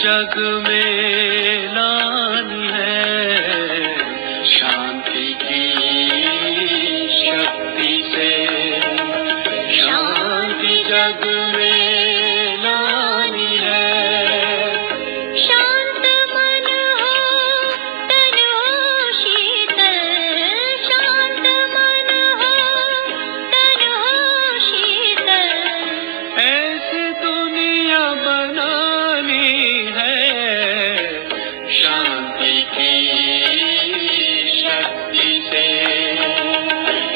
जग में लानी है, शांति की शक्ति से। शांति जग में लानी है, शांत मन हो तन हो शीतल, शांत मन हो तन हो शीतल। ऐसी दुनिया बनानी है, शांति की शक्ति से।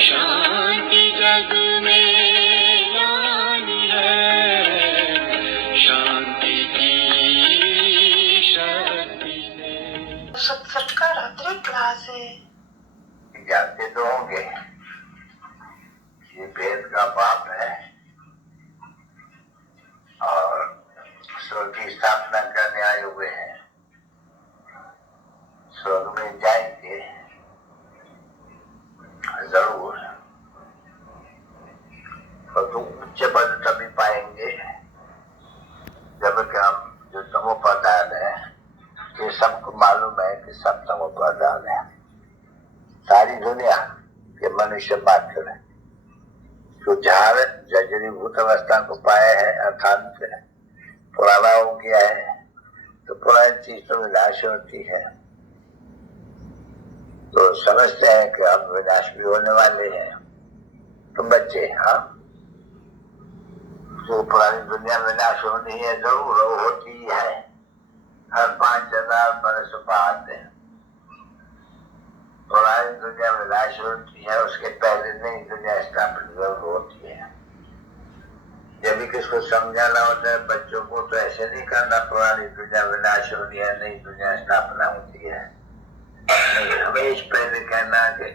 शांति जग में लानी है, शांति की शक्ति से। सत्संग का रात्रि क्लास है। जानते तो होंगे ये वेद का पाप है और स्वर्ग की स्थापना करने आए हुए हैं। स्वर्ग में जाएंगे जरूर, और तो उच्च पद तभी पाएंगे जब कि हम जो तमोप्रधान है, ये सबको मालूम है कि सब तमोप्रधान है। सारी दुनिया के मनुष्य मात्र है जो झाड़ जर्जरीभूत अवस्था को पाए हैं, अर्थात पुराना हो गया है, तो पुरानी चीज तो विनाश होती है, तो समझते हैं कि हम विनाश भी होने वाले हैं। तो बच्चे, हाँ, जो पुरानी दुनिया विनाश होनी है जरूर होती है, हर 5000 वर्ष बाद पुरानी दुनिया विनाश होती है, उसके पहले नई दुनिया स्थापित जरूर होती है। यदि किसको समझाना होता है बच्चों को, तो ऐसे नहीं करना पुरानी दुनिया विनाश होनी है नई दुनिया स्थापना होती है। हमेशा पहले कहना कि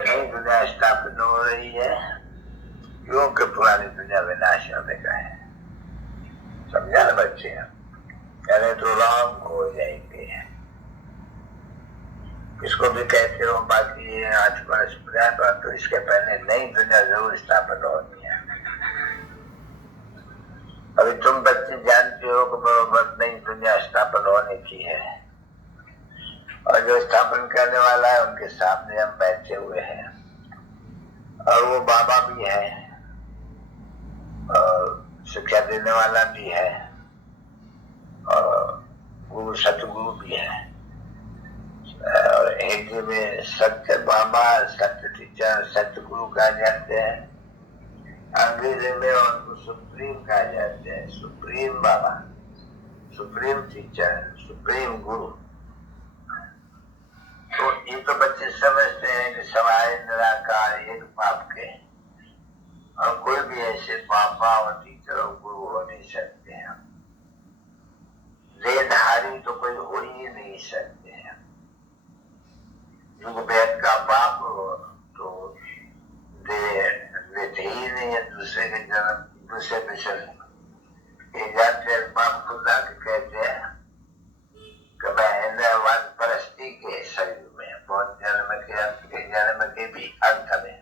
नई दुनिया स्थापित हो रही है, क्योंकि पुरानी दुनिया विनाश होने का है। समझा ना बच्चे? कहने तो रॉन्ग हो जाएंगे। इसको भी कहते हो बाकी 8 वर्ष पर, तो इसके पहले नई दुनिया जरूर स्थापन होनी है। अभी तुम बच्चे जानते हो कि बराबर नई दुनिया स्थापन होने की है, और जो स्थापन करने वाला है उनके सामने हम बैठे हुए हैं, और वो बाबा भी है और शिक्षा देने वाला भी है और गुरु सतगुरु भी है। और हिंदी में सत्य बाबा, सत्य टीचर, सत्य गुरु कहा जाते हैं। अंग्रेजी में उनको सुप्रीम कहा जाते हैं, सुप्रीम बाबा, सुप्रीम टीचर, सुप्रीम गुरु। तो ये तो बच्चे समझते हैं कि सवाए निराकार एक बाप के, और कोई भी ऐसे बाबा और टीचर और गुरु हो नहीं सकते हैं। देहधारी तो कोई हो ही नहीं सकते हैं। युग वेद का बाप तो देते ही नहीं है, दूसरे के जन्म, दूसरे विषय जानते बाप खुदा के कहते हैं कि मैं वन परस्ती के शरीर में, बहुत जन्म के अंत के जन्म के भी अंत में,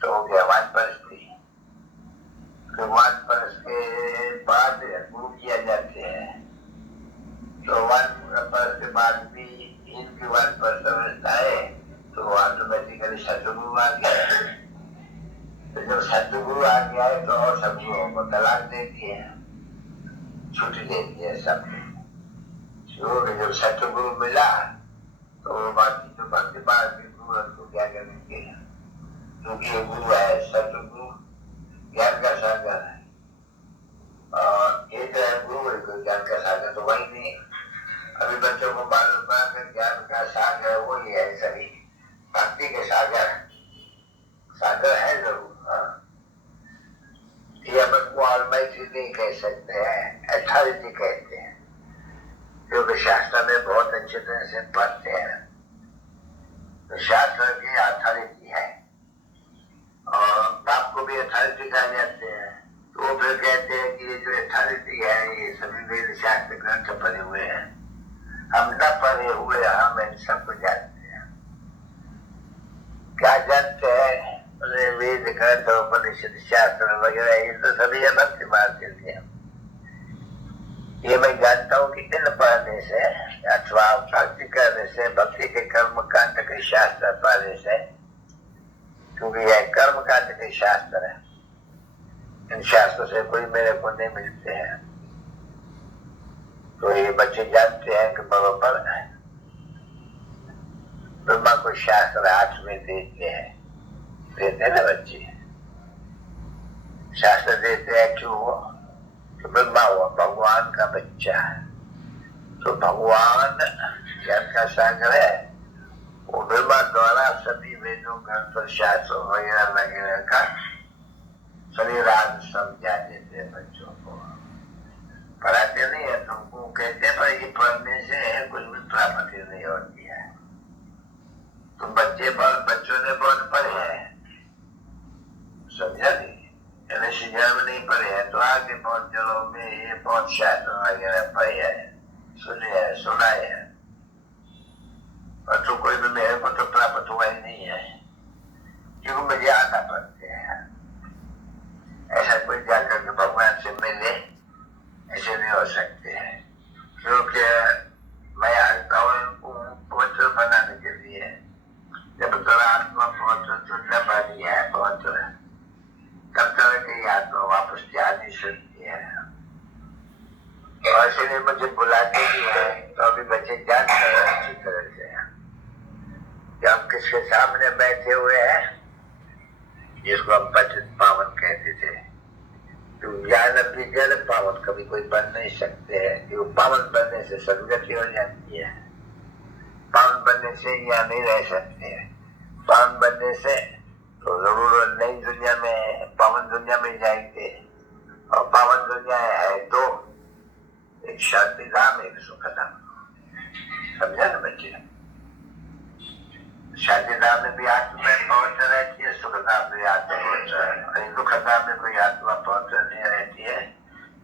तो हो गया वन परस्ती। वन परस के बाद गुरु किया जाते हैं, तो वन परस के बाद भी इनकी वन परस अवस्था है, तो ऑटोमेटिकली सतगुरु आ गया। तो जब सतगुरु आ गया है तो और सब गुरुओं को तलाक देती है, छुट्टी देती है सब। जब सतगुरु मिला तो बाकी जो भक्ति पास के गुरु उनको क्या करेंगे, क्योंकि ये गुरु है सतगुरु, ज्ञान का सागर है, और ये जो है गुरु ज्ञान का सागर तो वही नहीं। अभी बच्चों को मालूम पड़ा कि ज्ञान का सागर वही है, सभी भक्ति के सागर सागर है जरूर। ये हमको ऑलमाइटी नहीं कह सकते हैं, अथॉरिटी कहते हैं, क्योंकि शास्त्र में बहुत अच्छे तरह से पढ़ते हैं। तो शास्त्र की अथॉरिटी है, और बाप को भी अथॉरिटी कहा जाते हैं। तो वो फिर कहते हैं कि ये जो अथॉरिटी है ये सभी वेद शास्त्र ग्रंथ पढ़े हुए हैं, हम न पढ़े हुए हम इन सबको जानते हैं। क्या जानते हैं? वेद ग्रंथ, उपनिषद, शास्त्र वगैरह ये तो सभी भक्ति मार्ग के लिए, ये मैं जानता हूँ कि इन पढ़ने से अथवा भक्ति करने से, भक्ति के कर्म कांड के शास्त्र पढ़ने से, क्योंकि यह कर्म कांड के शास्त्र है, इन शास्त्रों से कोई मेरे को नहीं मिलते हैं। तो ये बच्चे जानते हैं कि बरोबर ब्रह्मा को शास्त्र हाथ में देते हैं ना बच्चे, शास्त्र देते हैं। क्यों? तो ब्रह्मा हुआ भगवान का बच्चा है, तो भगवान ज्ञान का सागर है, वो ब्रह्मा द्वारा सभी वेदों ग्रंथों शास्त्रों वगैरह वगैरह का सभी राज समझा देते हैं बच्चों को, पढ़ाते नहीं है। तुमको कहते हैं पर ये पढ़ने से कुछ भी प्राप्ति नहीं होती है। तुम बच्चों ने बहुत पढ़े हैं, समझा नहीं, में नहीं पढ़े हैं तो आगे बहुत जगहों में ये बहुत शास्त्र वगैरह पढ़े हैं, सुनाए हैं, और तो कोई भी मेरे को तो प्राप्त हुआ ही नहीं है, क्योंकि मुझे आना पड़ते हैं। ऐसा कोई जाकर के भगवान से मिले ऐसे नहीं हो सकते हैं, क्योंकि मैं आता हूँ इनको पवित्र बनाने के लिए। जब तक आत्मा पवित्र चुनने वाली है पवित्र, तब तक की आत्मा वापस जा नहीं सकती है। और इसलिए मुझे बुलाते भी है, तो अभी बच्चे जानते हैं अच्छी तरह से कि हम किसके सामने बैठे हुए हैं, जिसको हम पतित पावन कहते थे। तो ज्ञान भी जल पावन कभी कोई बन नहीं सकते हैं, क्योंकि पावन बनने से सदगति हो जाती है, पावन बनने से यहाँ नहीं रह सकते हैं। पावन बनने से तो जरूर नई दुनिया में, पावन दुनिया में जाएंगे, और पावन दुनिया है दो, एक शांति धाम, एक सुख धाम, समझा ना बच्चे? शांति धाम में भी आत्मा पवित्र रहती है, सुख धाम में आत्मा पवित्र है, और दुख धाम में कोई आत्मा पवित्र नहीं रहती है,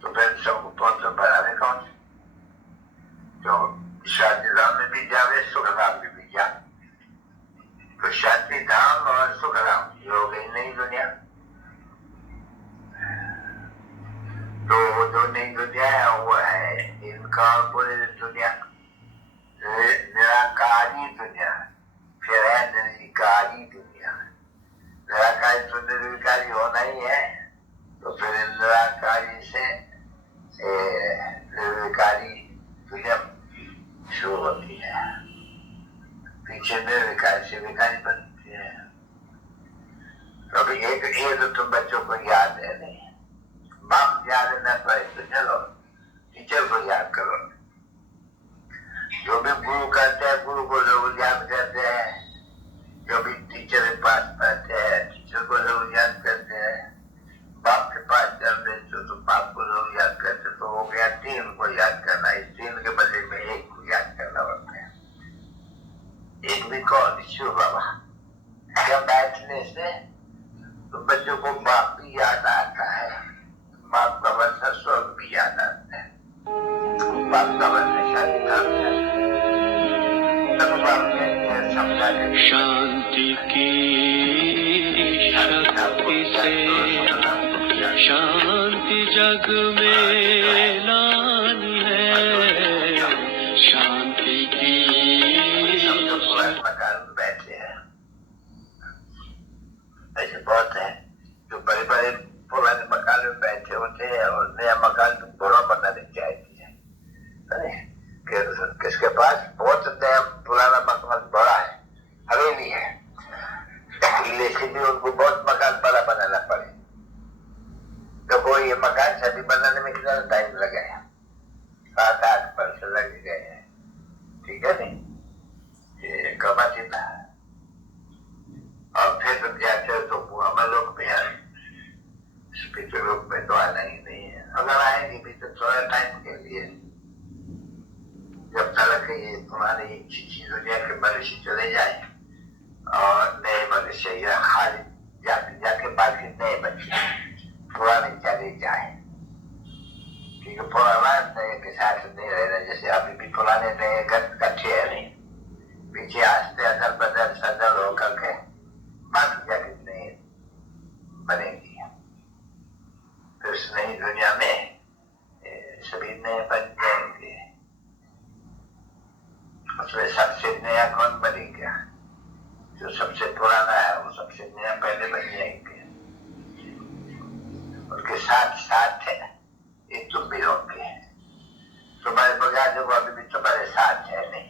तो फिर सबको पवित्र बनाने कौन? तो शांति धाम में भी जावे, सुख धाम में भी जा। तो शांति धाम और सुख धाम ये हो गई नई दुनिया। तो जो नई दुनिया है वो है इनकॉर्पोरेटेड दुनिया, निराकारी दुनिया, फिर है निर्विकारी दुनिया। निराकारी तो निर्विकारी होना ही है, तो फिर निराकारी से निर्विकारी दुनिया शुरू होती है, पीछे निर्विकारी से विकारी बनती है। तो अभी एक तो तुम बच्चों को याद है नहीं, बाप याद न पाए तो चलो टीचर को याद करो। जो भी गुरु कहते हैं गुरु को लोग याद करते हैं, जो भी टीचर के पास पढ़ते हैं टीचर को लोग याद करते हैं, बाप के पास चल रहे तो बाप को लोग याद करते, तो हो गया तीन को याद करना। इस तीन के बदले में एक को याद करना पड़ता है। एक भी कौन? शिव बाबा। जब बैठने से तो बच्चों को बाप भी याद आता है, बाप का वर्षा स्वर्ग भी याद आता है, बाप का वर्षा शादी का भी आता है। तब बाप ने समझा के शांति की शक्ति से शांति जग में लानी है, शांति की मकान में बैठे हैं। ऐसे बहुत है जो बड़े बड़े पुराने मकान में बैठे होते हैं और नया मकान बड़ा बनाने चाहते हैं। किसके पास बहुत नया पुराना मकान बड़ा है, हवेली है, लेकिन भी उनको बहुत मकान बड़ा बनाना पड़े। तो कोई ये मकान सभी बनाने में कितना टाइम लगा है? 7-8 वर्ष लग गए हैं, ठीक है नहीं? ये कमाती था। और फिर तुम जाते हो तो हमारे लोग में है, स्पिरिचुअल लोग में तो आना ही नहीं है। अगर आएंगे भी तो थोड़ा टाइम के लिए, जब तक ये तुम्हारी चीजों जाके मनुष्य चले जाए और नए मनुष्य या खाली जाके बाकी नए बच्चे पुराने चले जाए, क्योंकि पुराना नए के साथ नहीं रहना। जैसे अभी भी पुराने नए इकट्ठे है नहीं, पीछे आस्ते अदल बदल सदल होकर के बाकी जाके नए बनेगी। तो इस नई दुनिया में सभी नए बन अपने बन जाएंगे, उनके साथ साथ है ये तुम भी होंगे। तुम्हारे बगैर जो अभी भी तुम्हारे साथ है नहीं,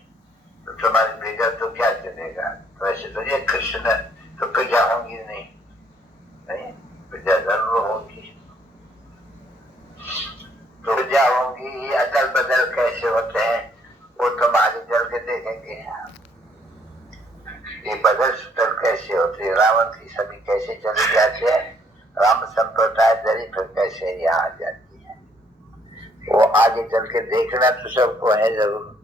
तो तुम्हारे बगैर तो क्या चलेगा। तो ऐसे तो ये कृष्ण तो प्रजा होंगी नहीं, नहीं प्रजा जरूर होगी। तो प्रजा होंगी, अदल बदल कैसे होते हैं वो तुम आगे चल के देखेंगे। ये बदल सुदल कैसे होते हैं, रावण की सभी कैसे चले जाते हैं, राम संप्रदाय दरी फिर कैसे यहाँ आ जाती है, वो आगे चल के देखना तो सबको है जरूर।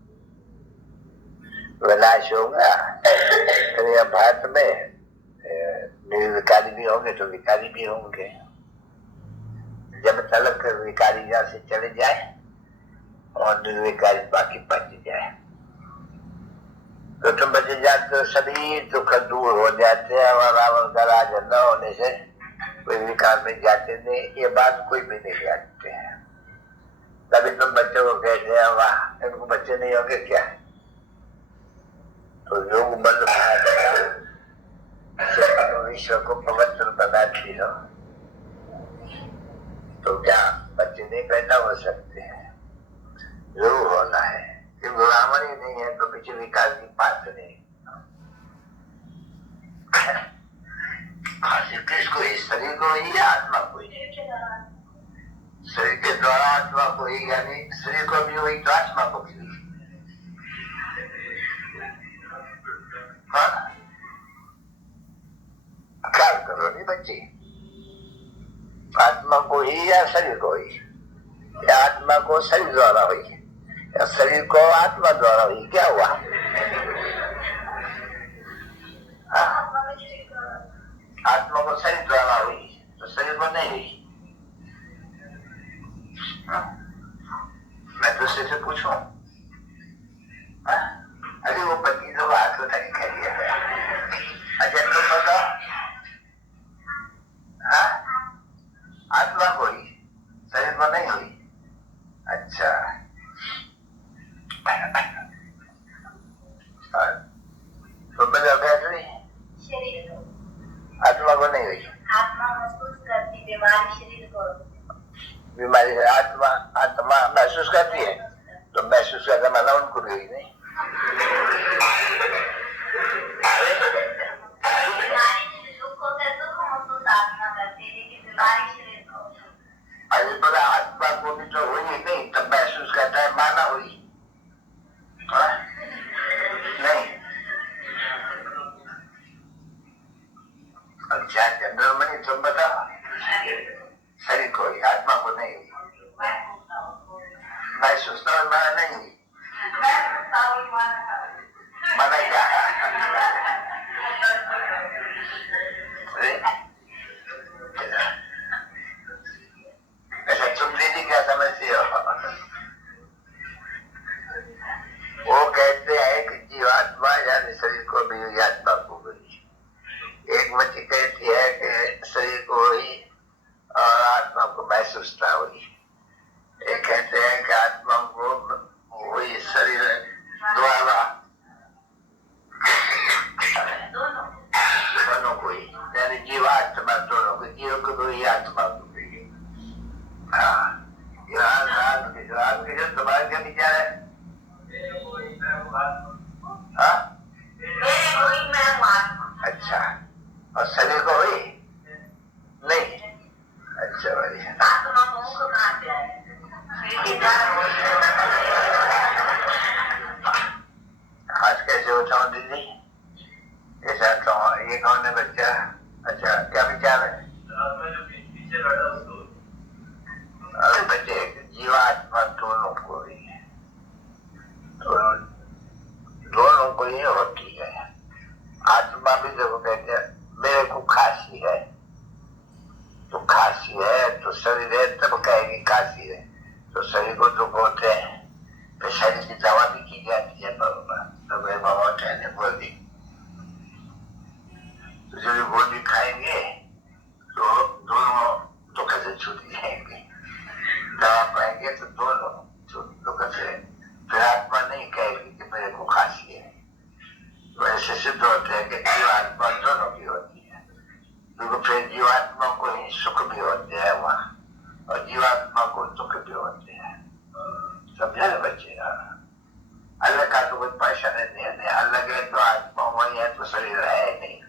विनाश होगा तो भारत में निर्विकारी भी होंगे तो विकारी भी होंगे। जब तलक विकारी यहाँ से चले जाए और निर्विकारी बाकी बच जाए तो तुम बच जाते तो सभी दुख दूर हो जाते हैं और रावण का राज न होने से कोई विकार में जाते नहीं, ये बात कोई भी नहीं जानते हैं। तभी तुम बच्चों को कहते हैं वाह इनको बच्चे नहीं होंगे क्या, तो योग बल विश्व को पवित्र बनाती हो तो क्या बच्चे नहीं पैदा हो सकते हैं, जरूर होना है। क्योंकि रावण ही नहीं है तो पीछे विकास की बात नहीं। किसको, इस शरीर को ही या आत्मा को ही, शरीर के द्वारा आत्मा को ही, यानी शरीर को भी हुई तो आत्मा को भी। ख्याल करो नहीं बच्चे, आत्मा को ही या शरीर को ही, या आत्मा को शरीर द्वारा हुई या शरीर को आत्मा द्वारा हुई, क्या हुआ। आत्मा को शरीर द्वारा हुई तो शरीर को नहीं हुई। मैं दूसरे से पूछूं, अरे वो पति तो हाथ को तक कह दिया है। अच्छा तुम बताओ, आत्मा को ही शरीर को नहीं हुई। अच्छा तो बजा बैटरी आत्मा को नहीं हुई, आत्मा महसूस करती बीमारी शरीर को, बीमारी है आत्मा, आत्मा महसूस करती है तो महसूस करने वाला उनको भी हुई नहीं। अरे पर आत्मा को भी तो हुई नहीं तब महसूस करता है, माना हुई नहीं। अच्छा चंद्रमणि तुम बताओ, शरीर को ही आत्मा को नहीं हुई, महसूस तो माना नहीं हुई, माना क्या। ऐसा तुम दीदी क्या समझती हो। वो कहते हैं कि जीवात्मा यानी शरीर को भी हुई आत्मा को भी। एक बच्ची कहती है कि शरीर को हुई और आत्मा को महसूस ना हुई। एक कहते हैं कि आत्मा को हुई शरीर द्वारा, दोनों को ही यानी जीवात्मा दोनों को, जीव को भी हुई आत्मा को भी। हाँ जो तुम्हारे क्या विचार है। अच्छा और शरीर को हुई नहीं। अच्छा बढ़िया। आज कैसे उठाऊं दीदी, ऐसा कौन, ये कौन है बच्चा। अच्छा क्या विचार है। अरे बच्चे जीवात्मा दोनों को ही, दोनों को ही होती है। आत्मा भी देखो कहते हैं मेरे को खांसी है तो खांसी है तो शरीर है तब कहेगी खांसी है, तो शरीर को दुख होते हैं तो शरीर की दवा भी की जाती है बरोबर। तो मेरे बाबा कहने बोली तो जब गोली खाएंगे तो दोनों दुख से छूट जाएंगे, दवा पाएंगे तो दोनों दुख से। फिर आत्मा नहीं कहेगी कि मेरे को खांसी है। वैसे सिद्ध होते हैं कि जीवात्मा दोनों की होती है, जीवात्मा को ही सुख भी होते हैं वहाँ, और जीवात्मा को दुख भी होते हैं। समझा ना बच्चे? अलग का तो कोई परेशान नहीं है, अलग है तो आत्मा वही है तो शरीर है नहीं।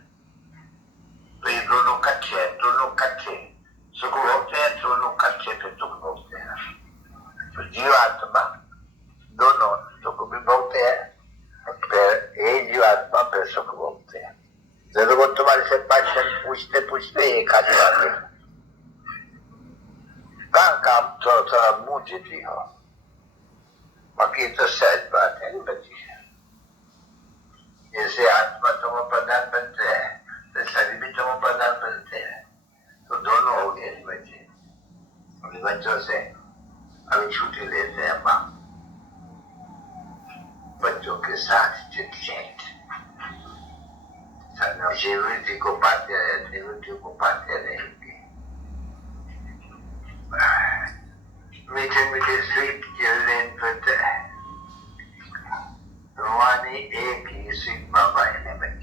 तो ये दोनों कच्चे हैं, दोनों कच्चे सुख भोगते हैं, दोनों कच्चे पे दुख भोगते हैं। तो जीवात्मा दोनों दुख भी भोगते हैं और फिर यही जीवात्मा फिर सुख भोगते हैं। जब वो तुम्हारे से क्वेश्चन पूछते पूछते एक आधी बात है, कहाँ काम थोड़ा थोड़ा मुंह जीती हो, बाकी तो सहज बात है बच्ची। जैसे आत्मा तमो प्रधान बनते हैं तो शरीर भी तमो प्रधान बनते हैं, तो दोनों हो गए बच्चे। अभी बच्चों से अभी छुट्टी लेते हैं माँ, बच्चों के साथ चिट-चैट, शिवृद्धि को पाते रहे, शिवृद्धि को पाते रहेंगे। मीठे मीठे स्वीट चिल्ड्रेन पढ़ते हैं, रूहानी एक ही स्वीट बाबा है बच्चे।